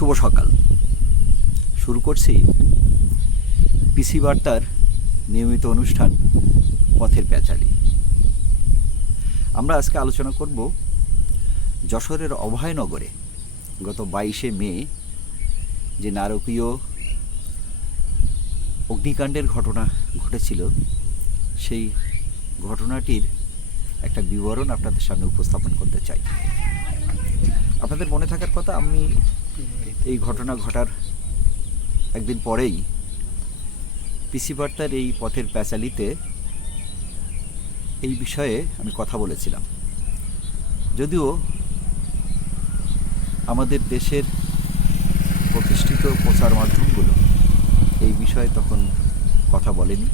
শুভ সকাল। শুরু করছি পিসি বার্তার নিয়মিত অনুষ্ঠান পথের প্যাচালি। আমরা আজকে আলোচনা করব যশোরের অভয়নগরে গত বাইশে মে যে নারকীয় অগ্নিকাণ্ডের ঘটনা ঘটেছিল, সেই ঘটনাটির একটা বিবরণ আপনাদের সামনে উপস্থাপন করতে চাই। আপনাদের মনে থাকার কথা আমি এই ঘটনা ঘটার একদিন পরেই পিসি বার্তার এই পথের প্যাচালিতে এই বিষয়ে আমি কথা বলেছিলাম। যদিও আমাদের দেশের প্রতিষ্ঠিত প্রচার মাধ্যমগুলো এই বিষয়ে তখন কথা বলেনি।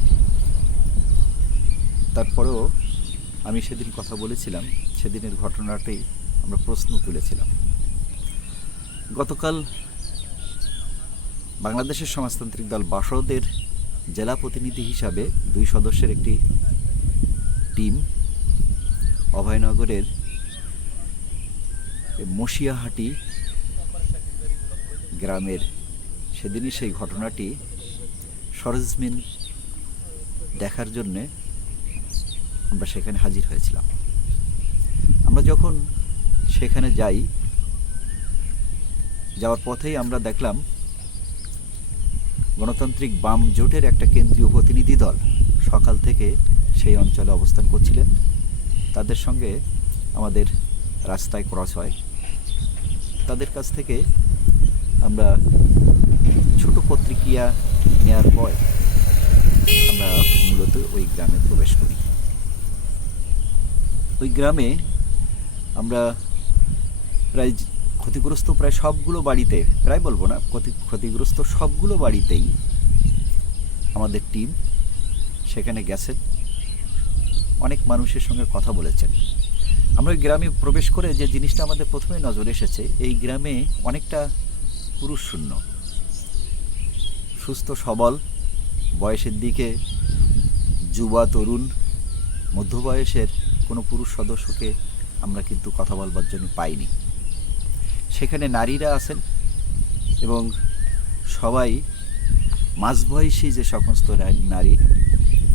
তারপরেও আমি সেদিন কথা বলেছিলাম, সেদিনের ঘটনাটি আমরা প্রশ্ন তুলেছিলাম। গতকাল বাংলাদেশের সমাজতান্ত্রিক দল বাসদের জেলা প্রতিনিধি হিসাবে দুই সদস্যের একটি টিম অভয়নগরের মশিয়াহাটি গ্রামের। সেদিনই সেই ঘটনাটি সরজমিন দেখার জন্যে আমরা সেখানে হাজির হয়েছিলাম। আমরা যখন সেখানে যাই যাওয়ার পথেই আমরা দেখলাম গণতান্ত্রিক বাম জোটের একটা কেন্দ্রীয় প্রতিনিধি দল সকাল থেকে সেই অঞ্চলে অবস্থান করছিলেন। তাদের সঙ্গে আমাদের রাস্তায় ক্রস হয়। তাদের কাছ থেকে আমরা ছোট পত্রিকিয়া নেওয়ার পর আমরা মূলত ওই গ্রামে প্রবেশ করি। ওই গ্রামে আমরা প্রায় ক্ষতিগ্রস্ত প্রায় সবগুলো বাড়িতে, প্রায় বলব না, ক্ষতি, ক্ষতিগ্রস্ত সবগুলো বাড়িতেই আমাদের টিম সেখানে গেছেন অনেক মানুষের সঙ্গে কথা বলেছেন। আমরা গ্রামে প্রবেশ করে যে জিনিসটা আমাদের প্রথমে নজরে এসেছে, এই গ্রামে অনেকটা পুরুষ শূন্য। সুস্থ, সবল, বয়সের দিকে যুবা, তরুণ, মধ্যবয়সের কোনো পুরুষ সদস্যকে আমরা কিন্তু কথা বলবার জন্য পাইনি। সেখানে নারীরা আছেন এবং সবাই মাঝবয়সী যে সমস্ত নারী,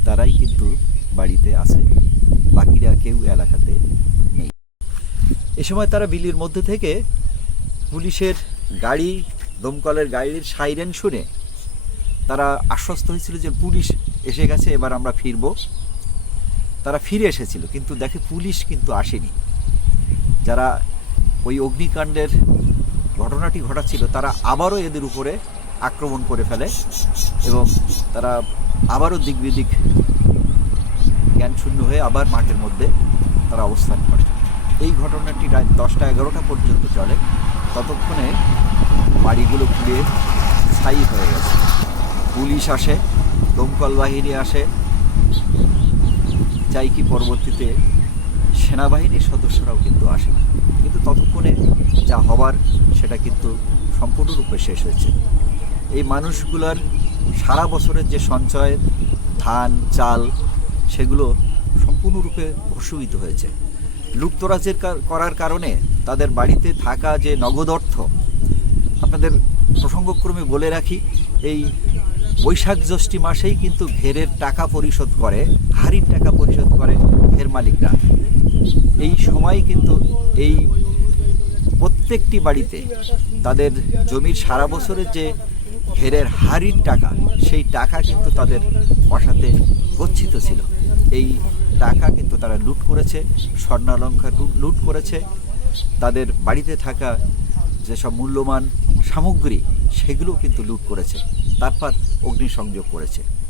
তারাই কিন্তু বাড়িতে আছে। বাকিরা কেউ এলাকাতে নেই। এ সময় তারা বিলির মধ্যে থেকে পুলিশের গাড়ি, দমকলের গাড়ির সাইরেন শুনে তারা আশ্বস্ত হয়েছিল যে পুলিশ এসে গেছে, এবার আমরা ফিরবো। তারা ফিরে এসেছিল, কিন্তু দেখে পুলিশ কিন্তু আসেনি। যারা ওই অগ্নিকাণ্ডের ঘটনাটি ঘটাচ্ছিল, তারা আবারও এদের উপরে আক্রমণ করে ফেলে এবং তারা আবারও দিক বিদিক জ্ঞান শূন্য হয়ে আবার মাঠের মধ্যে তারা অবস্থান করে। এই ঘটনাটি রাত দশটা এগারোটা পর্যন্ত চলে। ততক্ষণে বাড়িগুলো পুড়ে স্থায়ী হয়ে গেছে। পুলিশ আসে, দমকল বাহিনী আসে। চাই কি পরবর্তীতে সেনাবাহিনীর সদস্যরাও কিন্তু আসে কিন্তু ততক্ষণে যা হবার সেটা কিন্তু সম্পূর্ণরূপে শেষ হয়েছে। এই মানুষগুলোর সারা বছরের যে সঞ্চয়, ধান, চাল, সেগুলো সম্পূর্ণরূপে ভস্মীভূত হয়েছে। লুপ্তরাজের করার কারণে তাদের বাড়িতে থাকা যে নগদ অর্থ, আপনাদের প্রসঙ্গক্রমে বলে রাখি, এই বৈশাখ জ্যৈষ্ঠী মাসেই কিন্তু ঘেরের টাকা পরিশোধ করে, হাড়ির টাকা পরিশোধ করে ঘের মালিকরা। এই সময় কিন্তু এই প্রত্যেকটি বাড়িতে তাদের জমির সারা বছরের যে ঘেরের হারির টাকা, সেই টাকা কিন্তু তাদের বসাতে গচ্ছিত ছিল। এই টাকা কিন্তু তারা লুট করেছে, স্বর্ণালঙ্কার লুট- লুট করেছে। তাদের বাড়িতে থাকা যেসব মূল্যবান সামগ্রী সেগুলো কিন্তু লুট করেছে। তারপর অগ্নিসংযোগ করেছে।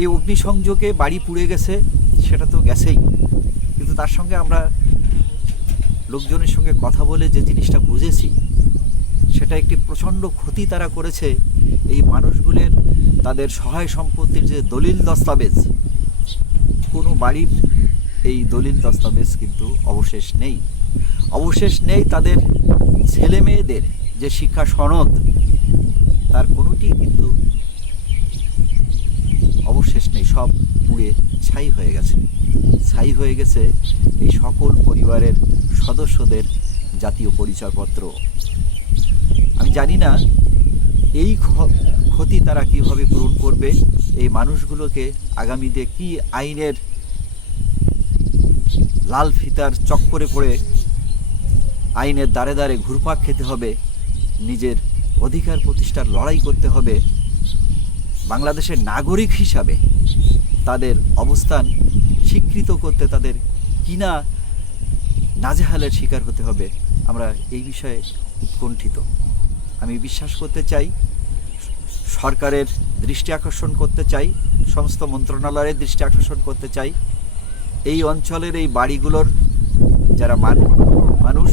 এই অগ্নিসংযোগে বাড়ি পুড়ে গেছে, সেটা তো গেছেই। কিন্তু তার সঙ্গে আমরা লোকজনের সঙ্গে কথা বলে যে জিনিসটা বুঝেছি, সেটা একটি প্রচণ্ড ক্ষতি তারা করেছে এই মানুষগুলোর, তাদের সহায় সম্পত্তির যে দলিল দস্তাবেজ। কোনো বাড়ির এই দলিল দস্তাবেজ কিন্তু অবশেষ নেই। অবশেষ নেই তাদের ছেলে মেয়েদের যে শিক্ষা সনদ, তার কোনোটি কিন্তু অবশেষ নেই, সব পুড়ে ছাই হয়ে গেছে। ছাই হয়ে গেছে এই সকল পরিবারের সদস্যদের জাতীয় পরিচয়পত্র। আমি জানি না এই ক্ষতি তারা কীভাবে পূরণ করবে, এই মানুষগুলোকে আগামীতে কি আইনের লাল ফিতার চক্করে পড়ে আইনের দ্বারে দ্বারে ঘুরপাক খেতে হবে, নিজের অধিকার প্রতিষ্ঠার লড়াই করতে হবে বাংলাদেশের নাগরিক হিসাবে তাদের অবস্থান স্বীকৃত করতে তাদের কিনা নাজেহালের শিকার হতে হবে আমরা এই বিষয়ে উৎকণ্ঠিত আমি বিশ্বাস করতে চাই, সরকারের দৃষ্টি আকর্ষণ করতে চাই, সমস্ত মন্ত্রণালয়ের দৃষ্টি আকর্ষণ করতে চাই। এই অঞ্চলের এই বাড়িগুলোর যারা মান, মানুষ,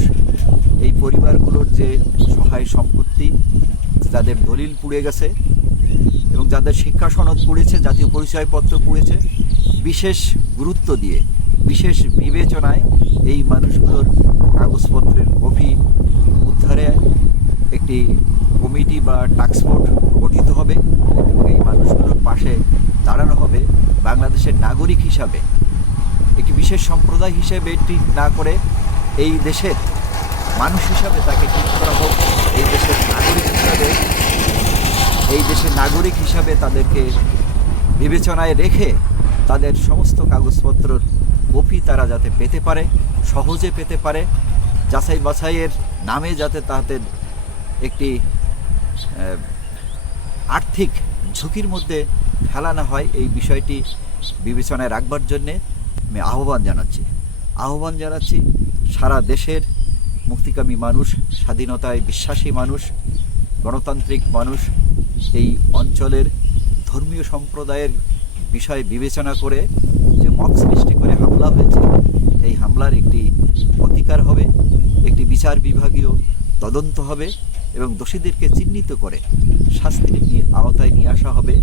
এই পরিবারগুলোর যে সহায় সম্পত্তি, যাদের দলিল পুড়ে গেছে এবং যাদের শিক্ষা সনদ পুড়েছে, জাতীয় পরিচয়পত্র পড়েছে, বিশেষ গুরুত্ব দিয়ে, বিশেষ বিবেচনায় এই মানুষগুলোর কাগজপত্রের কপি উদ্ধারে একটি কমিটি বা টাস্কফোর্স গঠিত হবে এবং এই মানুষগুলোর পাশে দাঁড়ানো হবে বাংলাদেশের নাগরিক হিসাবে। একটি বিশেষ সম্প্রদায় হিসেবে ট্রিট না করে এই দেশের মানুষ হিসাবে তাকে ট্রিট করা হোক, এই দেশের নাগরিক হিসাবে এই দেশের নাগরিক হিসাবে তাদেরকে বিবেচনায় রেখে তাদের সমস্ত কাগজপত্রর কপি তারা যাতে পেতে পারে, সহজে পেতে পারে, যাচাই বাছাইয়ের নামে যাতে তাদের একটি আর্থিক ঝুঁকির মধ্যে ফেলা না হয়, এই বিষয়টি বিবেচনায় রাখবার জন্যে আমি আহ্বান জানাচ্ছি। আহ্বান জানাচ্ছি, সারা দেশের মুক্তিকামী মানুষ, স্বাধীনতায় বিশ্বাসী মানুষ, গণতান্ত্রিক মানুষ এই অঞ্চলের ধর্মীয় সম্প্রদায়ের বিষয় বিবেচনা করে যে মত সৃষ্টি করে হামলা হয়েছে, এই হামলার একটি প্রতিকার হবে, একটি বিচার বিভাগীয় তদন্ত হবে এবং দোষীদেরকে চিহ্নিত করে শাস্তির আওতায় নিয়ে আসা হবে।